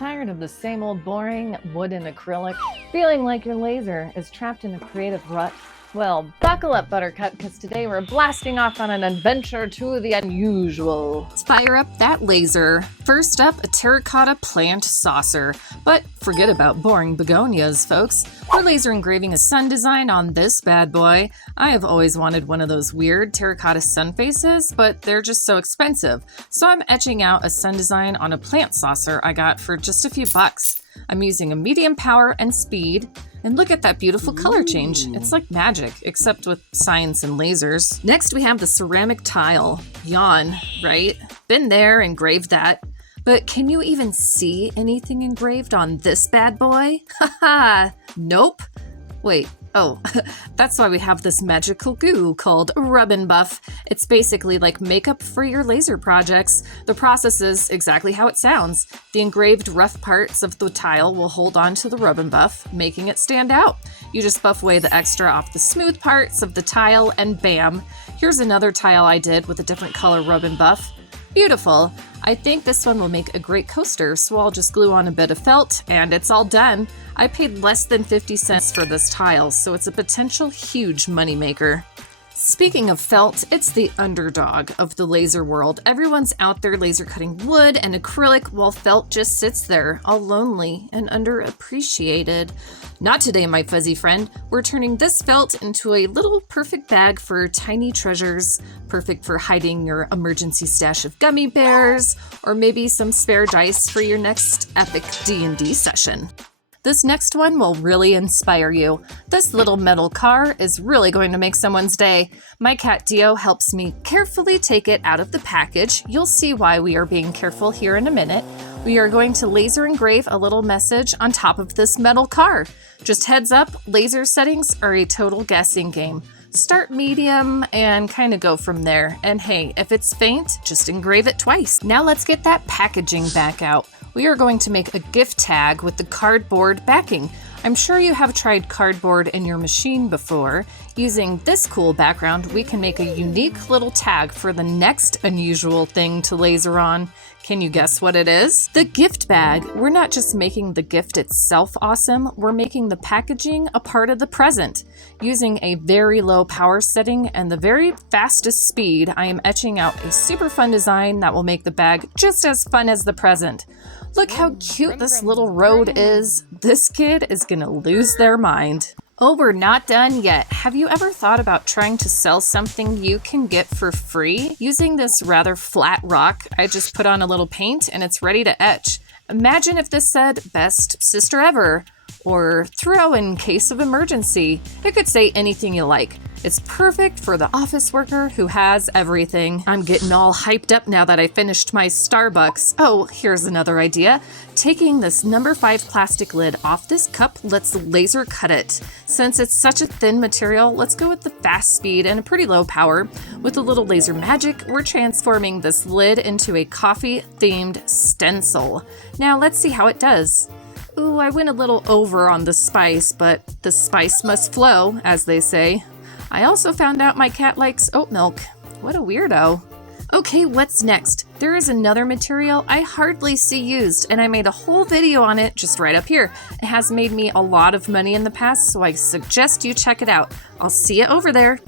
Tired of the same old boring wood and acrylic? Feeling like your laser is trapped in a creative rut? Well, buckle up, Buttercup, because today we're blasting off on an adventure to the unusual. Let's fire up that laser. First up, a terracotta plant saucer. But forget about boring begonias, folks. We're laser engraving a sun design on this bad boy. I have always wanted one of those weird terracotta sun faces, but they're just so expensive. So I'm etching out a sun design on a plant saucer I got for just a few bucks. I'm using a medium power and speed. And look at that beautiful color change. It's like magic, except with science and lasers. Next, we have the ceramic tile. Yawn, right? Been there, engraved that. But can you even see anything engraved on this bad boy? Haha, nope. Wait, oh, that's why we have this magical goo called Rub and Buff. It's basically like makeup for your laser projects. The process is exactly how it sounds. The engraved rough parts of the tile will hold on to the Rub and Buff, making it stand out. You just buff away the extra off the smooth parts of the tile and bam, here's another tile I did with a different color Rub and Buff. Beautiful. I think this one will make a great coaster, so I'll just glue on a bit of felt and it's all done. I paid less than 50 cents for this tile, so it's a potential huge moneymaker. Speaking of felt, it's the underdog of the laser world. Everyone's out there laser cutting wood and acrylic while felt just sits there, all lonely and underappreciated. Not today, my fuzzy friend. We're turning this felt into a little perfect bag for tiny treasures, perfect for hiding your emergency stash of gummy bears, or maybe some spare dice for your next epic D&D session. This next one will really inspire you. This little metal car is really going to make someone's day. My cat Dio helps me carefully take it out of the package. You'll see why we are being careful here in a minute. We are going to laser engrave a little message on top of this metal car. Just heads up, laser settings are a total guessing game. Start medium and kind of go from there. And hey, if it's faint, just engrave it twice. Now let's get that packaging back out. We are going to make a gift tag with the cardboard backing. I'm sure you have tried cardboard in your machine before. Using this cool background, we can make a unique little tag for the next unusual thing to laser on. Can you guess what it is? The gift bag. We're not just making the gift itself awesome, we're making the packaging a part of the present. Using a very low power setting and the very fastest speed, I am etching out a super fun design that will make the bag just as fun as the present. Look how cute this little road is. This kid is gonna lose their mind. Oh, we're not done yet. Have you ever thought about trying to sell something you can get for free? Using this rather flat rock, I just put on a little paint and it's ready to etch. Imagine if this said, "Best sister ever," or "Throw in case of emergency." It could say anything you like. It's perfect for the office worker who has everything. I'm getting all hyped up now that I finished my Starbucks. Oh, here's another idea. Taking this number 5 plastic lid off this cup, let's laser cut it. Since it's such a thin material, let's go with the fast speed and a pretty low power. With a little laser magic, we're transforming this lid into a coffee-themed stencil. Now let's see how it does. Ooh, I went a little over on the spice, but the spice must flow, as they say. I also found out my cat likes oat milk. What a weirdo. Okay, what's next? There is another material I hardly see used, and I made a whole video on it just right up here. It has made me a lot of money in the past, so I suggest you check it out. I'll see you over there.